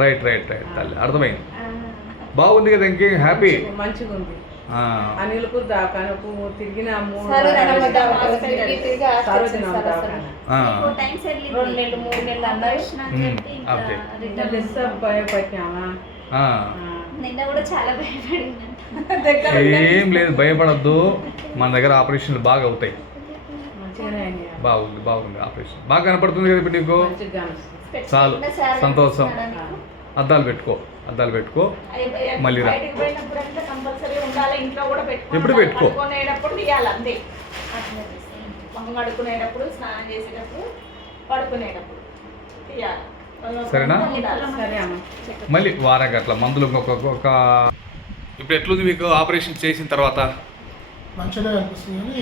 Right right right తల్లి అర్థమైంది. బాగుంది కదా, ఇంకేం హ్యాపీ. మంచిగా ఉంది. అనిల్కు దాకానకు తిరిగిన ఏం లేదు, భయపడద్దు. మన దగ్గర ఆపరేషన్లు బాగా అవుతాయి. బాగుంది బాగుంది, ఆపరేషన్ బాగా కనపడుతుంది కదా ఇప్పుడు నీకు. చాలు, సంతోషం. అద్దాలు పెట్టుకో, అద్దాలు పెట్టుకో, మళ్ళీ రా. ఎప్పుడు పెట్టుకో, కడుక్కునేటప్పుడు, స్నానం చేసేటప్పుడు, పడుకునేటప్పుడు సరేనా? మళ్ళీ వారం అట్లా మందులు ఒక. ఇప్పుడు ఎట్లుంది మీకు ఆపరేషన్ చేసిన తర్వాత?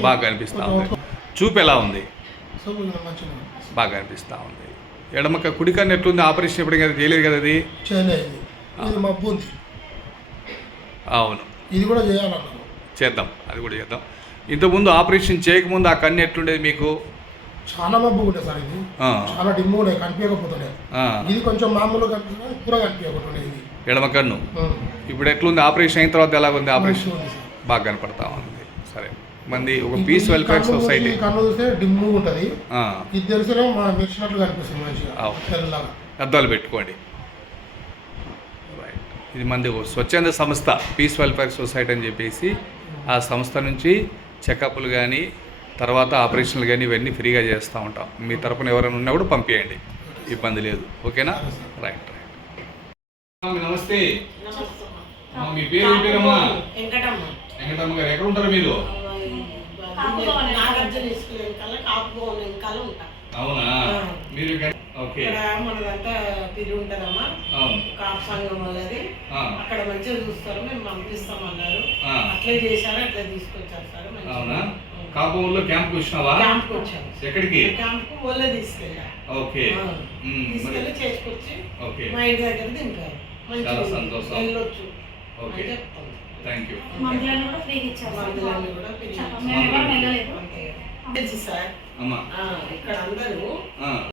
బాగా అనిపిస్తా ఉంది. చూపు ఎలా ఉంది? బాగా అనిపిస్తూ ఉంది. ఎడమక కుడికన్ను ఎట్లుంది? ఆపరేషన్ ఎప్పుడు కదా చేయలేదు కదా అది? అవును, ఇది కూడా చేయాలన్నా చేద్దాం, అది కూడా చేద్దాం. ఇంతకుముందు ఆపరేషన్ చేయకముందు ఆ కన్ను ఎట్లుండేది మీకు? చాలా మబ్బు ఉంటుంది సార్, ఇది చాలా డిమ్ము ఉండే, కనిపించకపోతుండే. ఇది కొంచెం మామూలుగా కనిపిస్తుంది, పూర కనిపించకపోతుండే ఇది ఎడమ కన్ను. ఇప్పుడు ఎట్లుంది? ఆపరేషన్ అయిన తర్వాత ఎలా ఉంది? ఆపరేషన్ బాగా కనపడతా ఉంది. సరే, మంది ఒక పీస్ వెల్ఫేర్ సొసైటీ కన్ను చూస్తే డిమ్ము ఉంటుంది, ఇది తెలిసిన మెచ్చినట్లు కనిపిస్తుంది మంచిగా. అద్దాలు పెట్టుకోండి. ఇది మంది స్వచ్ఛంద సంస్థ పీస్ వెల్ఫేర్ సొసైటీ అని చెప్పేసి, ఆ సంస్థ నుంచి చెకప్లు కానీ తర్వాత ఆపరేషన్లు కానీ ఇవన్నీ ఫ్రీగా చేస్తూ ఉంటాం. మీ తరపున ఎవరైనా ఉన్నా కూడా పంపించండి, ఇబ్బంది లేదు. ఓకేనా? Right right. నమస్తే, మీ పేరు ఏం పేరమ్మా? వెంకటమ్మ గారు. ఎక్కడ ఉంటారు మీరు? అవునా, మీరు ఓకే. మనదంతా తిరిగి ఉంటదమ్మా, కాపు సంఘం వాళ్ళది. అక్కడ మంచిగా చూస్తారు, మేము పంపిస్తాం అన్నారు. అట్లే చేశారు, అట్లా తీసుకొచ్చారు సార్. అవునా, కాపులో క్యాంప్ వచ్చినావా? క్యాంప్ వచ్చాను. ఎక్కడికి? క్యాంప్ వాళ్ళే తీసుకెళ్ళా. ఓకే, తీసుకెళ్ళి చేసుకొచ్చి మా ఇంటి దగ్గర దింపారు. చాలా సంతోషం. వెళ్ళొచ్చు. Okay, thank you. మందులను కూడా ఫ్రీగా ఇచ్చారు. మందులన్నీ కూడా ఫ్రీ. సార్ అమ్మా ఇక్కడ అందరూ